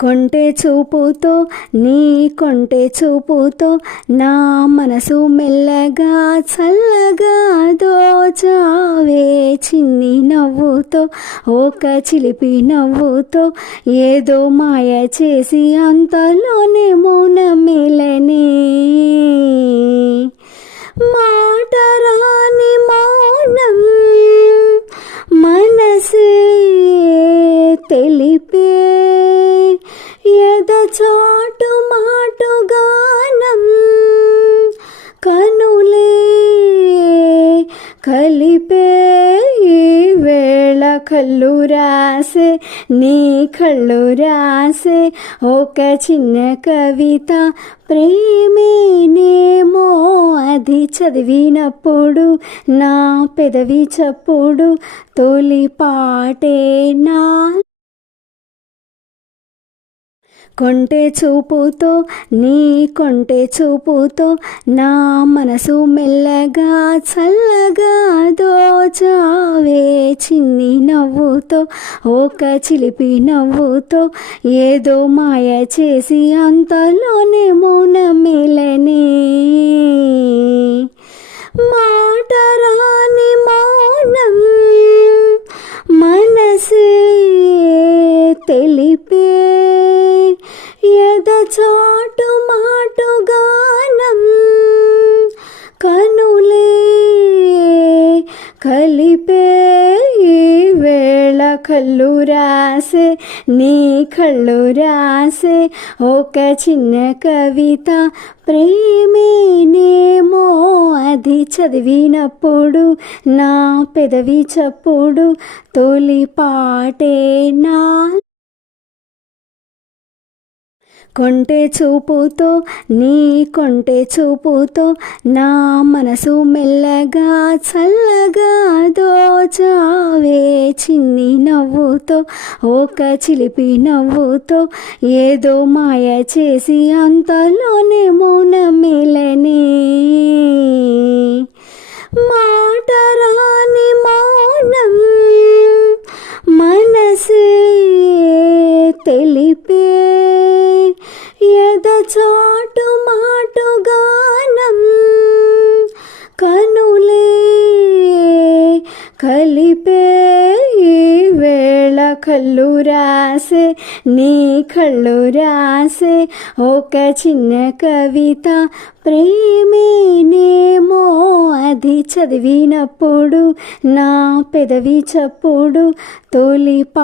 కొంటె చూపుతో నీ కొంటె చూపుతో నా మనసు మెల్లగా చల్లగా దోచావే చిన్ని నవ్వుతో ఒక చిలిపి నవ్వుతో ఏదో మాయ చేసి అంతలోనే మౌనమేలనే మాటరాని మౌనం మనసే తెలిపే ఎదచాటు మాటు గానం కనులే కలిపే ఈ వేళ కళ్ళు రాసే నీ కళ్ళు రాసే ఒక చిన్న కవిత ప్రేమేనేమో అది చదివినప్పుడు నా పెదవి చప్పుడు తొలి పాటే నా కొంటె చూపుతో నీ కొంటె చూపుతో నా మనసు మెల్లగా చల్లగా దోచావే చిన్ని నవ్వుతో ఒక చిలిపి నవ్వుతో ఏదో మాయ చేసి అంతలోనే మౌనమేలనే మాటరాని మౌనం మనసే తెలిపే ఎదచాటు మాటు గానం కనులే కలిపే ఈ వేళ కళ్ళు రాసే నీ కళ్ళు రాసే ఒక చిన్న కవిత ప్రేమేనేమో అది చదివినప్పుడు నా పెదవి చప్పుడు తొలి పాటే నా కొంటె చూపుతో నీ కొంటె చూపుతో నా మనసు మెల్లగా చల్లగా దోచావే చిన్ని నవ్వుతో ఒక చిలిపి నవ్వుతో ఏదో మాయ చేసి అంతలోనే మౌనమేలనే మాటరాని మౌనం మనసే తెలిపే ఎదచాటు మాటు గానం కనులే కలిపే ఈ వేళ కళ్ళు రాసే నీ కళ్ళు రాసే ఒక చిన్న కవిత ప్రేమేనేమో అది చదివినప్పుడు నా పెదవి చప్పుడు తొలి